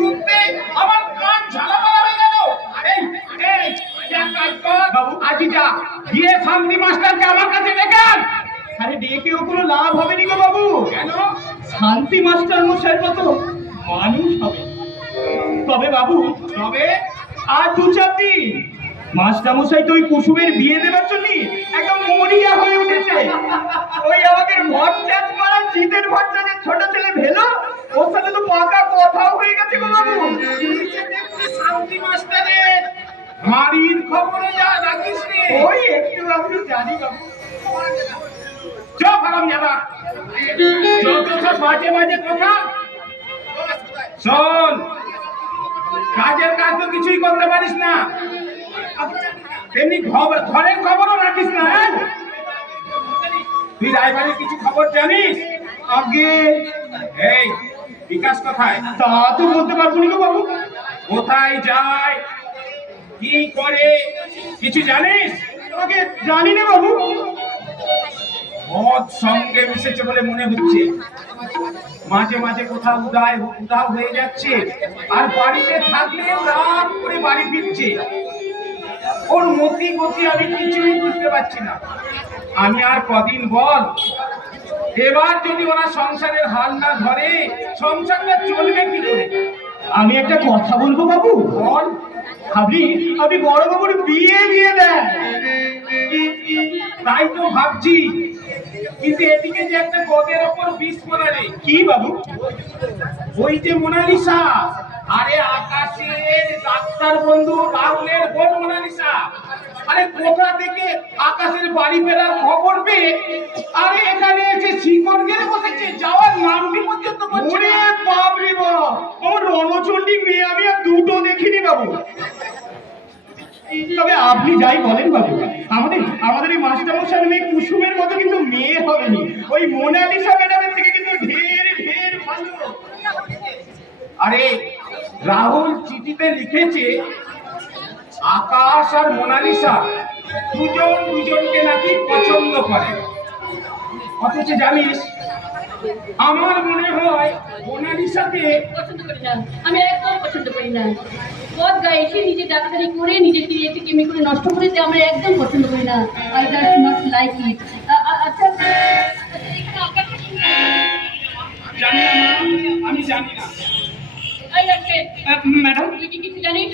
শুনতে আমার কান ঝালাপালা হয়ে গেল। আরে এই এক কাজ কর বাবু, আজই যা গিয়ে শান্তি মাস্টারকে আমার কাছে ডেকে আন। আরে ডেকেও কোনো লাভ হবে নি গো বাবু। কেন? শান্তি মাস্টার মশাইয়ের মতো মানুষ হবে। তবে বাবু, তবে আর 2-4 দিন মাস্টার মশাই তো ওই কুসুমের বিয়ে দেবার জন্য একদম মরিয়া হয়ে উঠেছে। ওই আমাদের ভট্টাচ মারা জিতের ভট্টাচের ছোট ছেলে ভেলো, ওর সাথে তো পাকা কথাও হয়ে গেছে গো বাবু। শান্তি মাস্টারের বাড়ির খবরে যা রাখিস রে। ওই একটু আমি জানি বাবু। চুপ হারাম জাদা, যত সব মাঝে মাঝে কথা। শোন, কাজের কাজ তো কিছুই করতে পারিস না, তেমনি ঘরের খবরও রাখিস না। হ্যাঁ, তুই রায়বাড়ির কিছু খবর জানিস? আগে এই বিকাশ কোথায়? তা তো বলতে পারবো না গো বাবু। কোথায় যায়, কি করে, কিছু জানিস? আগে জানি না বাবু। মদ সঙ্গে মিশেছে বলে মনে হচ্ছে। মাঝে মাঝে কোথাও উধাও হয়ে যাচ্ছে, আর বাড়িতে থাকলেও রাত করে বাড়ি ফিরছে। ওর মতি গতি আমি কিছুই বুঝতে পারছি না। আমি আর কদিন বল, এবার যদি ওরা সংসারের হাল না ধরে সংসারটা চলবে কি করে? আমি একটা কথা বলবো বাবু। বল। আপনি বড় বাবুর বিয়ে দিয়ে দেন। তাই তো ভাবছি, কিন্তু এদিকে যে একটা গদের ওপর বিষ পড়া রে। কি বাবু? ওই যে মোনালিসা, আরে আকাশের ডাক্তার বন্ধু রাহুলের বোন মোনালিসা। আরে কোথা থেকে আকাশের বাড়ি ফেরার খবর পেয়ে আরে এখানে এসে শিকড় গেড়ে বসেছে, যাওয়ার নামটি পর্যন্ত করছে ওরে না। বাপ রে বাপ, আমার রণচণ্ডী মেয়ে আমি আর দুটো দেখিনি বাবু। তবে আপনি যাই বলেন বাবু, আমাদের এই মাস্টারমশাইয়ের মেয়ে কুসুমের মতো কিন্তু মেয়ে হবেনি। ওই মোনালিসা ম্যাডামের থেকে কিন্তু ঢের ঢের ভালো। আরে রাহুল চিঠিতে লিখেছে আকাশ আর মোনালিসা দুজনকে নাকি পছন্দ করে। অথচ জানিস, আমার মনে হয় মোনালিসাকে পছন্দ করি না, আমি একদম পছন্দ করি না। বদ গায়ে এসে নিজে ডাক্তারি করে নিজে ক্রিয়েটিভ কেমিক্যাল নষ্ট করে দিয়ে আমরা একদম পছন্দ করি না। I just not like it. আচ্ছা, জানি না, আমি জানি না। এই রাখবে, ম্যাডাম, তুই কি কিছু জানিস?